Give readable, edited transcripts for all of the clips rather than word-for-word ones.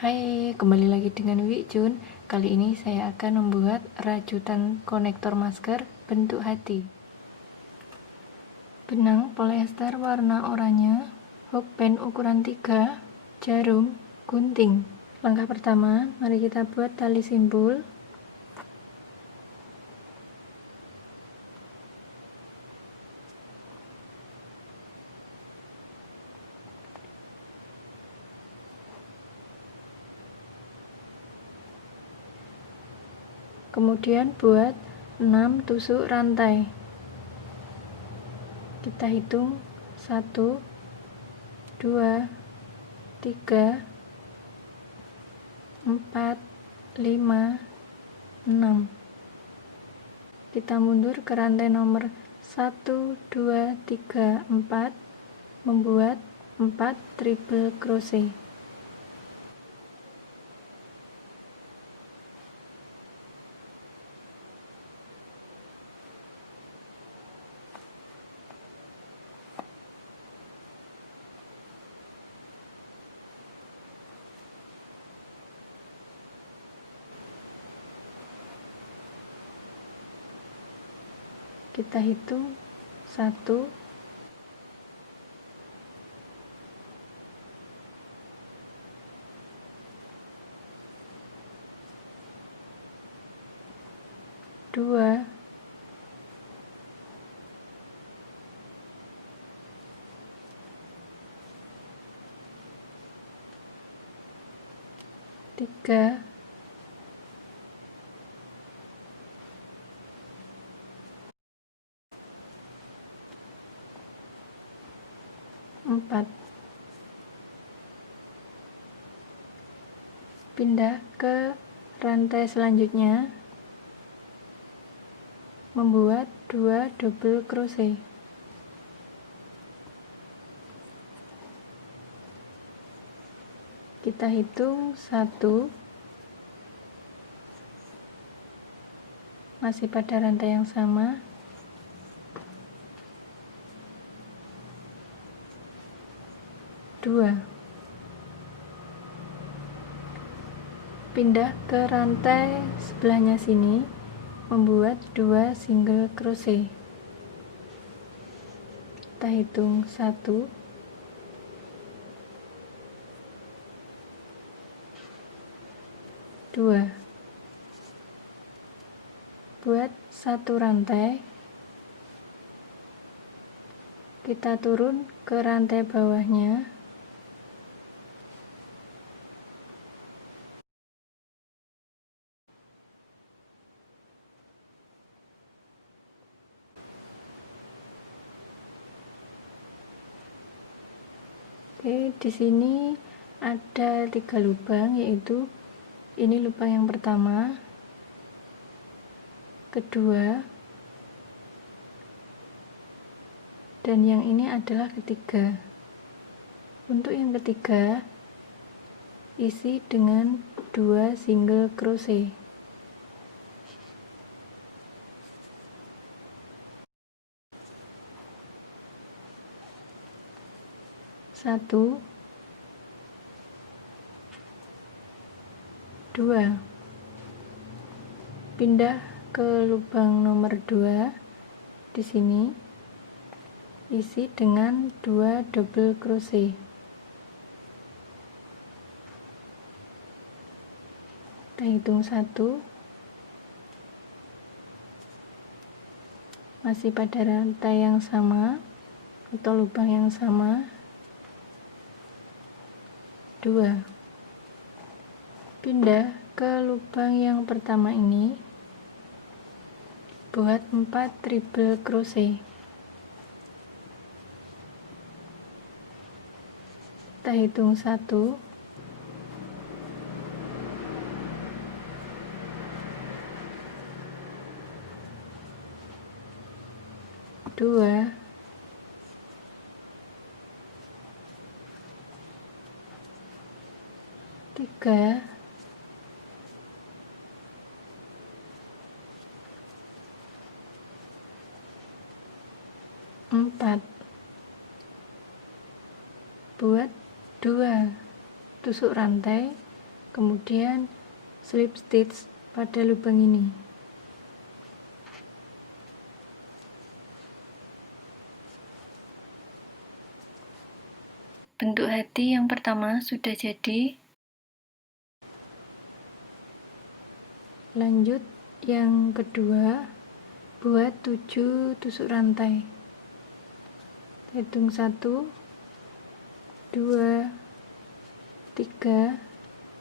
Hai, kembali lagi dengan Wi Jun. Kali ini saya akan membuat rajutan konektor masker bentuk hati. Benang polyester warna oranye, pulpen ukuran 3, jarum, gunting. Langkah pertama, mari kita buat tali simpul. Kemudian buat 6 tusuk rantai. Kita hitung 1, 2, 3, 4, 5, 6. Kita mundur ke rantai nomor 1, 2, 3, 4, membuat 4 triple crochet. Kita hitung 1, 2, 3, 4. Pindah ke rantai selanjutnya, membuat 2 double crochet. Kita hitung 1, masih pada rantai yang sama, 2. Pindah ke rantai sebelahnya sini, membuat 2 single crochet. Kita hitung 1, 2. Buat 1 rantai, kita turun ke rantai bawahnya, oke. Di sini ada 3 lubang, yaitu ini lubang yang pertama, kedua, dan yang ini adalah ketiga. Untuk yang ketiga, isi dengan 2 single crochet. Satu, 2. Pindah ke lubang nomor 2. Di sini isi dengan 2 double crochet. Kita hitung 1, masih pada rantai yang sama atau lubang yang sama, 2. Pindah ke lubang yang pertama ini, buat 4 triple crochet. Kita hitung 1, 2, 3, 4. Buat 2 tusuk rantai kemudian slip stitch pada lubang ini. Bentuk hati yang pertama sudah jadi. Lanjut yang kedua, buat 7 tusuk rantai. Hitung 1, 2, 3,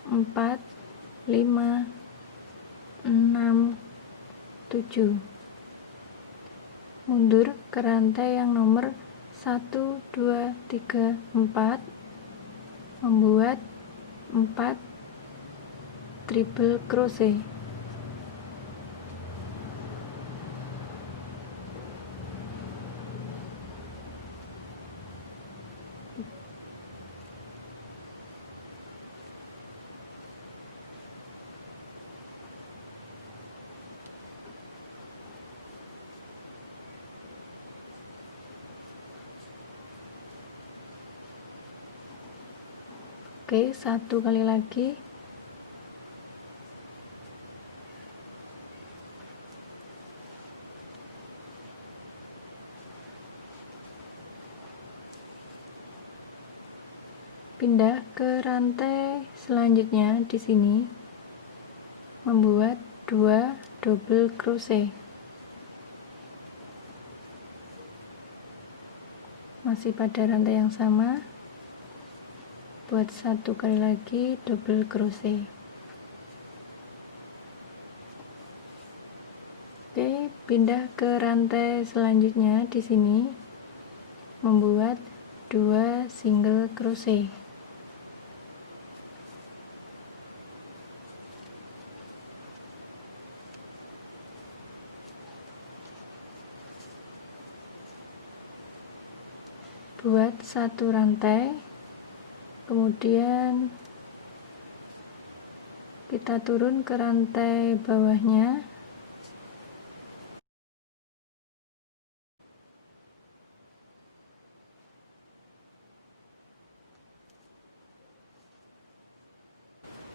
4, 5, 6, 7. Mundur ke rantai yang nomor 1, 2, 3, 4, membuat 4 triple crochet. Oke, 1 kali lagi. Pindah ke rantai selanjutnya di sini, membuat 2 double crochet. Masih pada rantai yang sama, buat 1 kali lagi double crochet. Oke, pindah ke rantai selanjutnya di sini, membuat 2 single crochet. Buat 1 rantai, kemudian kita turun ke rantai bawahnya.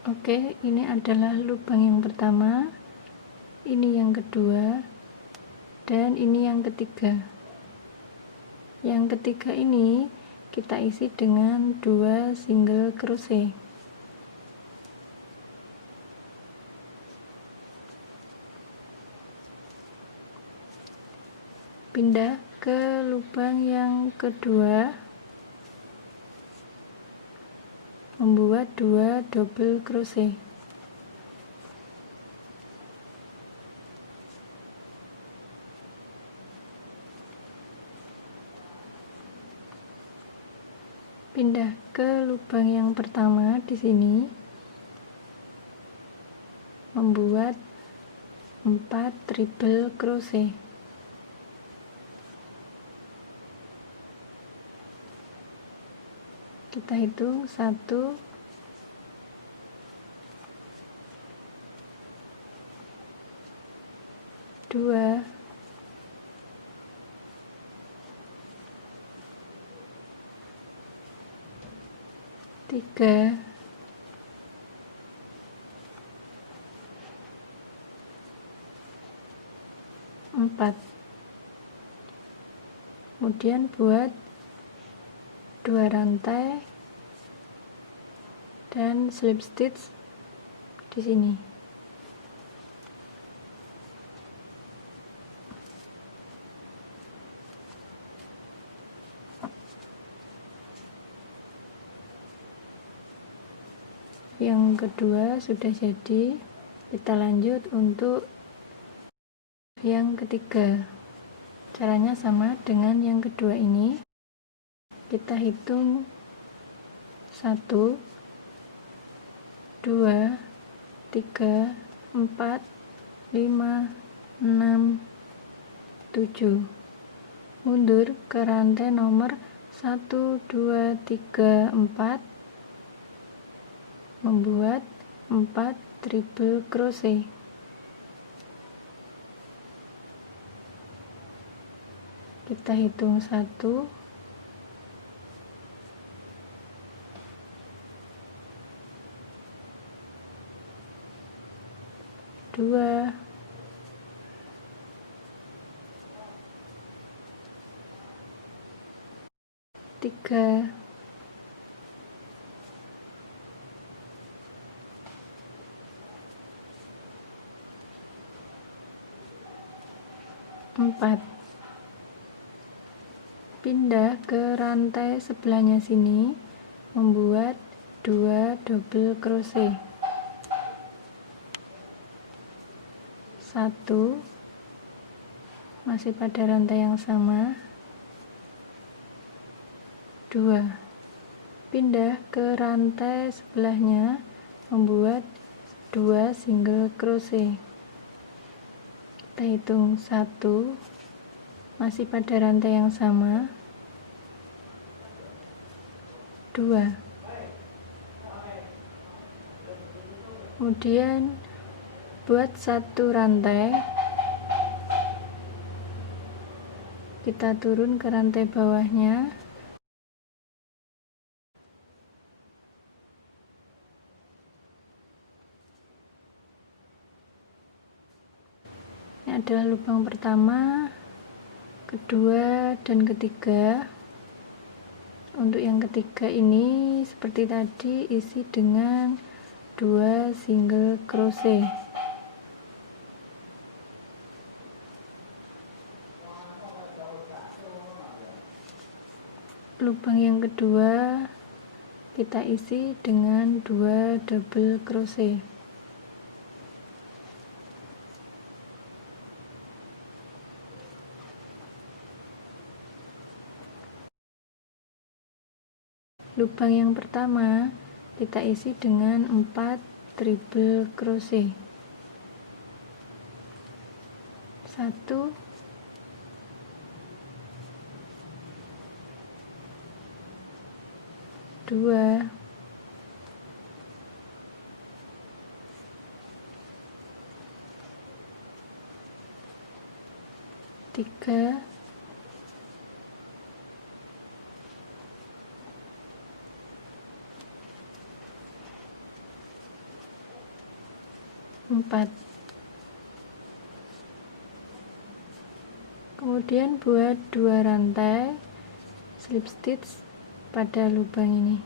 Oke, ini adalah lubang yang pertama, ini yang kedua, dan ini yang ketiga. Yang ketiga ini kita isi dengan 2 single crochet. Pindah ke lubang yang kedua, membuat 2 double crochet. Pindah ke lubang yang pertama di sini, membuat 4 triple crochet. Kita hitung 1, 2, 3, 4. Kemudian buat 2 rantai dan slip stitch di sini. Yang kedua sudah jadi. Kita lanjut untuk yang ketiga. Caranya sama dengan yang kedua ini. Kita hitung 1, 2, 3, 4, 5, 6, 7. Mundur ke rantai nomor 1, 2, 3, 4, membuat 4 triple crochet. Kita hitung 1, 2, 2, 3, 4. Pindah ke rantai sebelahnya sini, membuat 2 double crochet. 1, masih pada rantai yang sama. 2, pindah ke rantai sebelahnya, membuat 2 single crochet. Kita hitung 1, masih pada rantai yang sama. 2, kemudian buat 1 rantai, kita turun ke rantai bawahnya. Ini adalah lubang pertama, kedua, dan ketiga. Untuk yang ketiga ini seperti tadi, isi dengan 2 single crochet. Lubang yang kedua kita isi dengan 2 double crochet. Lubang yang pertama kita isi dengan 4 triple crochet. 1, 2, 3, 4. Kemudian buat 2 rantai slip stitch pada lubang ini.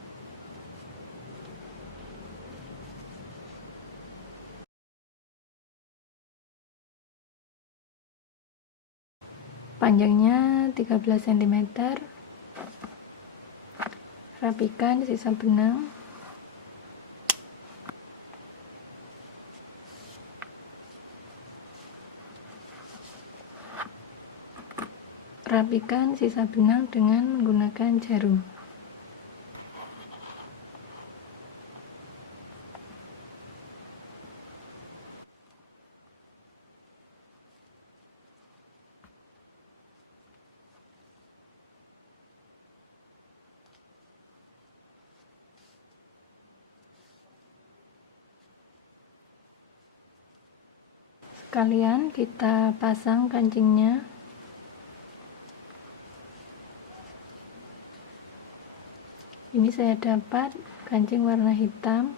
Panjangnya 13 cm. Rapikan sisa benang. Rapikan sisa benang dengan menggunakan jarum. Sekalian kita pasang kancingnya. Ini saya dapat kancing warna hitam.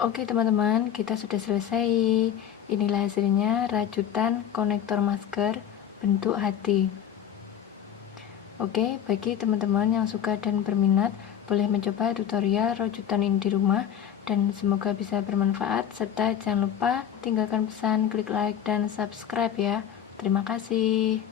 Oke teman-teman, kita sudah selesai. Inilah hasilnya, rajutan konektor masker bentuk hati. Oke, bagi teman-teman yang suka dan berminat, boleh mencoba tutorial rajutan ini di rumah, dan semoga bisa bermanfaat, serta jangan lupa tinggalkan pesan, klik like, dan subscribe ya. Terima kasih.